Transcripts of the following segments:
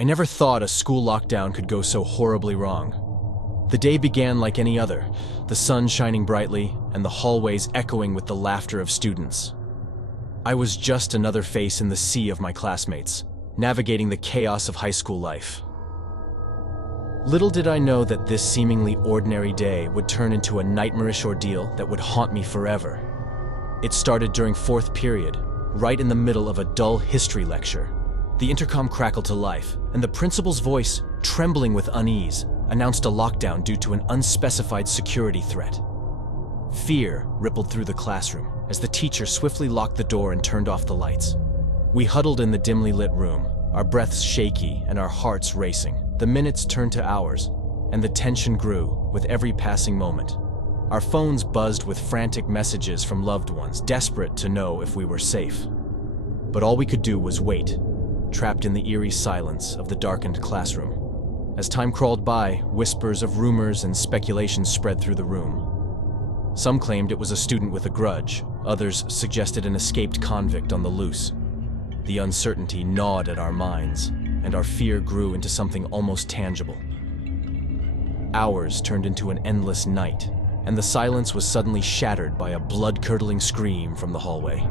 I never thought a school lockdown could go so horribly wrong. The day began like any other, the sun shining brightly and the hallways echoing with the laughter of students. I was just another face in the sea of my classmates, navigating the chaos of high school life. Little did I know that this seemingly ordinary day would turn into a nightmarish ordeal that would haunt me forever. It started during fourth period, right in the middle of a dull history lecture. The intercom crackled to life, and the principal's voice, trembling with unease, announced a lockdown due to an unspecified security threat. Fear rippled through the classroom as the teacher swiftly locked the door and turned off the lights. We huddled in the dimly lit room, our breaths shaky and our hearts racing. The minutes turned to hours, and the tension grew with every passing moment. Our phones buzzed with frantic messages from loved ones, desperate to know if we were safe. But all we could do was wait, trapped in the eerie silence of the darkened classroom. As time crawled by, whispers of rumors and speculations spread through the room. Some claimed it was a student with a grudge, others suggested an escaped convict on the loose. The uncertainty gnawed at our minds, and our fear grew into something almost tangible. Hours turned into an endless night, and the silence was suddenly shattered by a blood-curdling scream from the hallway.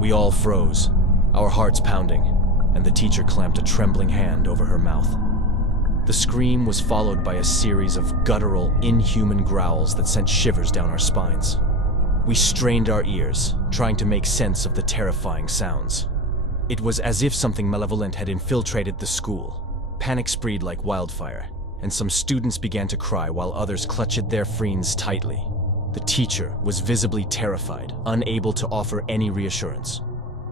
We all froze, our hearts pounding, and the teacher clamped a trembling hand over her mouth. The scream was followed by a series of guttural, inhuman growls that sent shivers down our spines. We strained our ears, trying to make sense of the terrifying sounds. It was as if something malevolent had infiltrated the school. Panic spread like wildfire, and some students began to cry while others clutched their friends tightly. The teacher was visibly terrified, unable to offer any reassurance.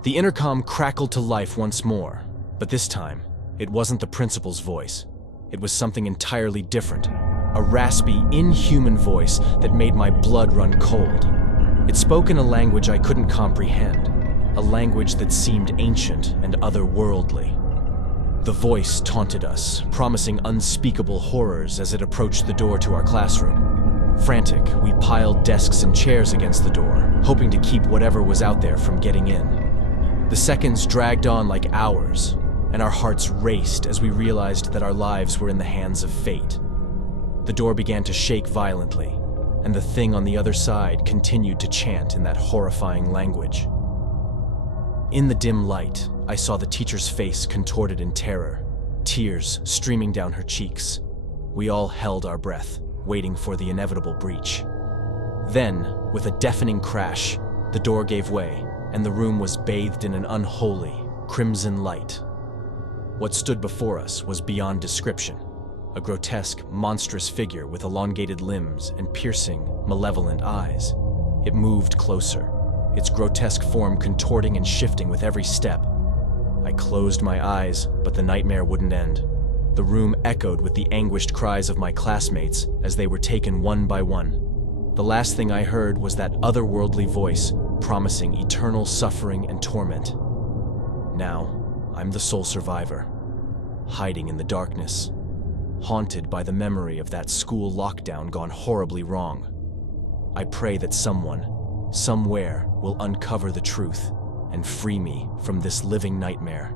The intercom crackled to life once more, but this time, it wasn't the principal's voice. It was something entirely different, a raspy, inhuman voice that made my blood run cold. It spoke in a language I couldn't comprehend, a language that seemed ancient and otherworldly. The voice taunted us, promising unspeakable horrors as it approached the door to our classroom. Frantic, we piled desks and chairs against the door, hoping to keep whatever was out there from getting in. The seconds dragged on like hours, and our hearts raced as we realized that our lives were in the hands of fate. The door began to shake violently, and the thing on the other side continued to chant in that horrifying language. In the dim light, I saw the teacher's face contorted in terror, tears streaming down her cheeks. We all held our breath, waiting for the inevitable breach. Then, with a deafening crash, the door gave way, and the room was bathed in an unholy, crimson light. What stood before us was beyond description, a grotesque, monstrous figure with elongated limbs and piercing, malevolent eyes. It moved closer, its grotesque form contorting and shifting with every step. I closed my eyes, but the nightmare wouldn't end. The room echoed with the anguished cries of my classmates as they were taken one by one. The last thing I heard was that otherworldly voice, promising eternal suffering and torment. Now, I'm the sole survivor, hiding in the darkness, haunted by the memory of that school lockdown gone horribly wrong. I pray that someone, somewhere, will uncover the truth and free me from this living nightmare.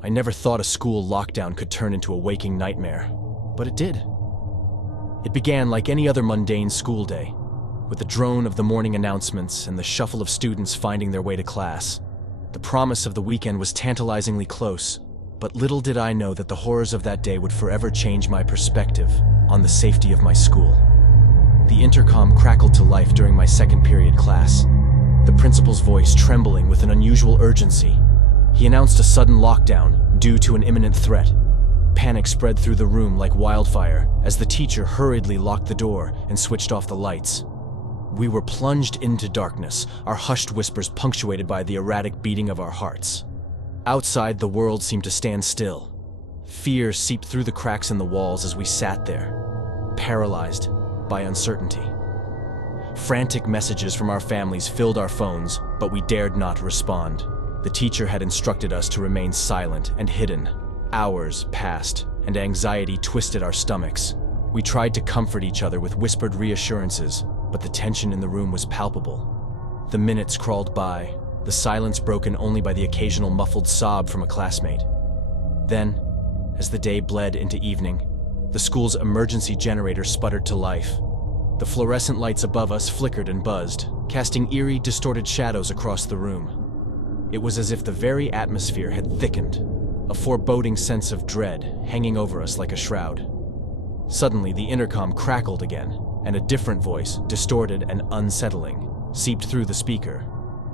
I never thought a school lockdown could turn into a waking nightmare, but it did. It began like any other mundane school day, with the drone of the morning announcements and the shuffle of students finding their way to class. The promise of the weekend was tantalizingly close, but little did I know that the horrors of that day would forever change my perspective on the safety of my school. The intercom crackled to life during my second period class, the principal's voice trembling with an unusual urgency. He announced a sudden lockdown due to an imminent threat. Panic spread through the room like wildfire as the teacher hurriedly locked the door and switched off the lights. We were plunged into darkness, our hushed whispers punctuated by the erratic beating of our hearts. Outside, the world seemed to stand still. Fear seeped through the cracks in the walls as we sat there, paralyzed by uncertainty. Frantic messages from our families filled our phones, but we dared not respond. The teacher had instructed us to remain silent and hidden. Hours passed, and anxiety twisted our stomachs. We tried to comfort each other with whispered reassurances, but the tension in the room was palpable. The minutes crawled by, the silence broken only by the occasional muffled sob from a classmate. Then, as the day bled into evening, the school's emergency generator sputtered to life. The fluorescent lights above us flickered and buzzed, casting eerie, distorted shadows across the room. It was as if the very atmosphere had thickened, a foreboding sense of dread hanging over us like a shroud. Suddenly, the intercom crackled again, and a different voice, distorted and unsettling, seeped through the speaker.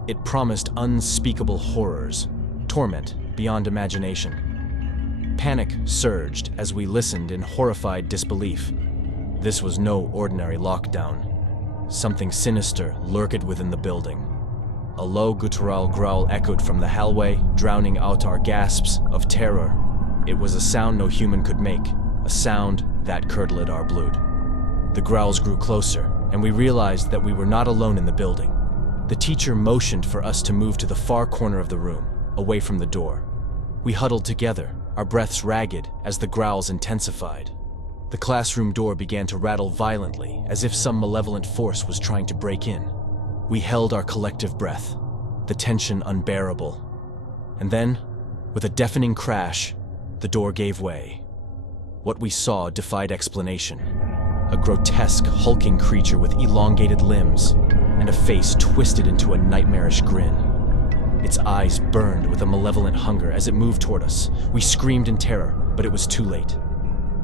It promised unspeakable horrors, torment beyond imagination. Panic surged as we listened in horrified disbelief. This was no ordinary lockdown. Something sinister lurked within the building. A low guttural growl echoed from the hallway, drowning out our gasps of terror. It was a sound no human could make, a sound that curdled our blood. The growls grew closer, and we realized that we were not alone in the building. The teacher motioned for us to move to the far corner of the room, away from the door. We huddled together, our breaths ragged as the growls intensified. The classroom door began to rattle violently, as if some malevolent force was trying to break in. We held our collective breath, the tension unbearable. And then, with a deafening crash, the door gave way. What we saw defied explanation. A grotesque, hulking creature with elongated limbs and a face twisted into a nightmarish grin. Its eyes burned with a malevolent hunger as it moved toward us. We screamed in terror, but it was too late.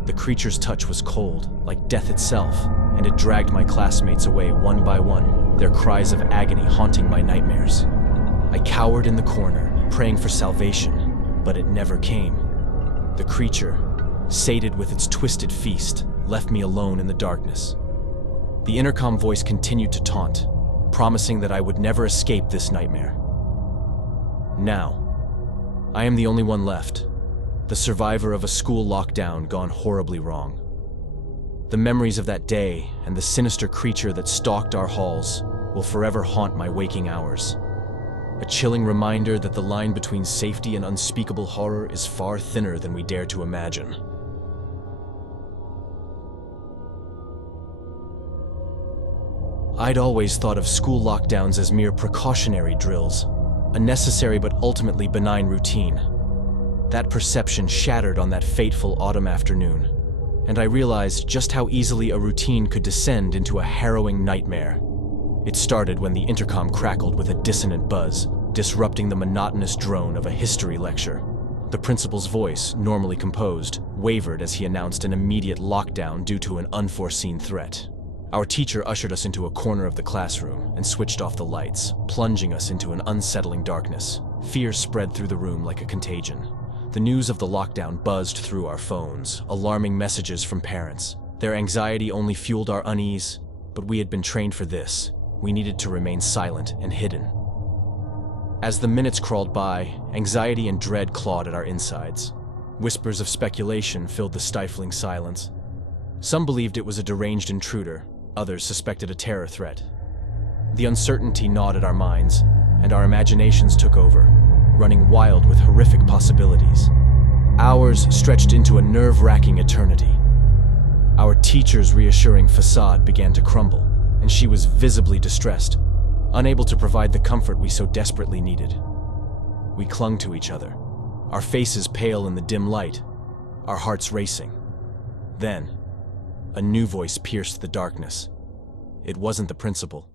The creature's touch was cold, like death itself, and it dragged my classmates away one by one, their cries of agony haunting my nightmares. I cowered in the corner, praying for salvation, but it never came. The creature, sated with its twisted feast, left me alone in the darkness. The intercom voice continued to taunt, promising that I would never escape this nightmare. Now, I am the only one left, the survivor of a school lockdown gone horribly wrong. The memories of that day and the sinister creature that stalked our halls will forever haunt my waking hours. A chilling reminder that the line between safety and unspeakable horror is far thinner than we dare to imagine. I'd always thought of school lockdowns as mere precautionary drills, a necessary but ultimately benign routine. That perception shattered on that fateful autumn afternoon, and I realized just how easily a routine could descend into a harrowing nightmare. It started when the intercom crackled with a dissonant buzz, disrupting the monotonous drone of a history lecture. The principal's voice, normally composed, wavered as he announced an immediate lockdown due to an unforeseen threat. Our teacher ushered us into a corner of the classroom and switched off the lights, plunging us into an unsettling darkness. Fear spread through the room like a contagion. The news of the lockdown buzzed through our phones, alarming messages from parents. Their anxiety only fueled our unease, but we had been trained for this. We needed to remain silent and hidden. As the minutes crawled by, anxiety and dread clawed at our insides. Whispers of speculation filled the stifling silence. Some believed it was a deranged intruder, others suspected a terror threat. The uncertainty gnawed at our minds, and our imaginations took over, running wild with horrific possibilities. Hours stretched into a nerve-wracking eternity. Our teacher's reassuring facade began to crumble, and she was visibly distressed, unable to provide the comfort we so desperately needed. We clung to each other, our faces pale in the dim light, our hearts racing. Then, a new voice pierced the darkness. It wasn't the principal.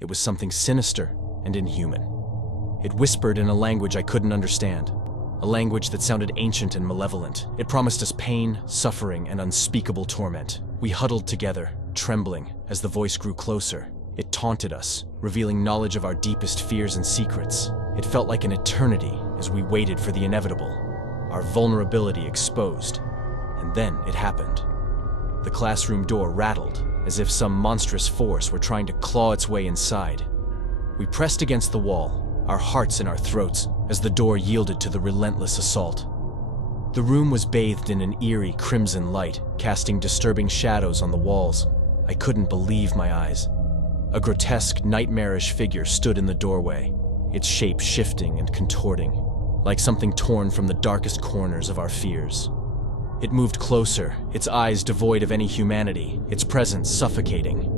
It was something sinister and inhuman. It whispered in a language I couldn't understand, a language that sounded ancient and malevolent. It promised us pain, suffering, and unspeakable torment. We huddled together, trembling, as the voice grew closer. It taunted us, revealing knowledge of our deepest fears and secrets. It felt like an eternity as we waited for the inevitable, our vulnerability exposed. And then it happened. The classroom door rattled, as if some monstrous force were trying to claw its way inside. We pressed against the wall, our hearts in our throats, as the door yielded to the relentless assault. The room was bathed in an eerie crimson light, casting disturbing shadows on the walls. I couldn't believe my eyes. A grotesque, nightmarish figure stood in the doorway, its shape shifting and contorting, like something torn from the darkest corners of our fears. It moved closer, its eyes devoid of any humanity, its presence suffocating.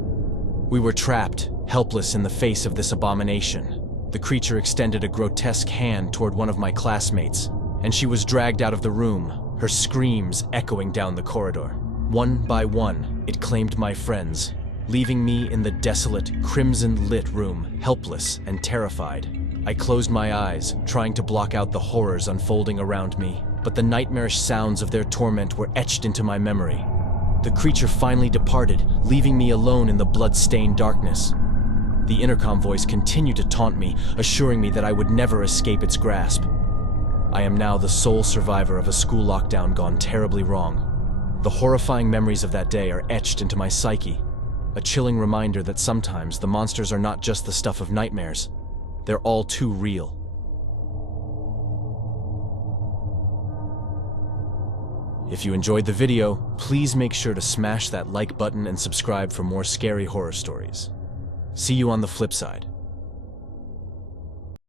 We were trapped, Helpless in the face of this abomination, the creature extended a grotesque hand toward one of my classmates, and she was dragged out of the room, her screams echoing down the corridor. One by one, it claimed my friends, leaving me in the desolate, crimson-lit room, helpless and terrified. I closed my eyes, trying to block out the horrors unfolding around me, but the nightmarish sounds of their torment were etched into my memory. The creature finally departed, leaving me alone in the blood-stained darkness. The intercom voice continued to taunt me, assuring me that I would never escape its grasp. I am now the sole survivor of a school lockdown gone terribly wrong. The horrifying memories of that day are etched into my psyche, a chilling reminder that sometimes the monsters are not just the stuff of nightmares. They're all too real. If you enjoyed the video, please make sure to smash that like button and subscribe for more scary horror stories. See you on the flip side.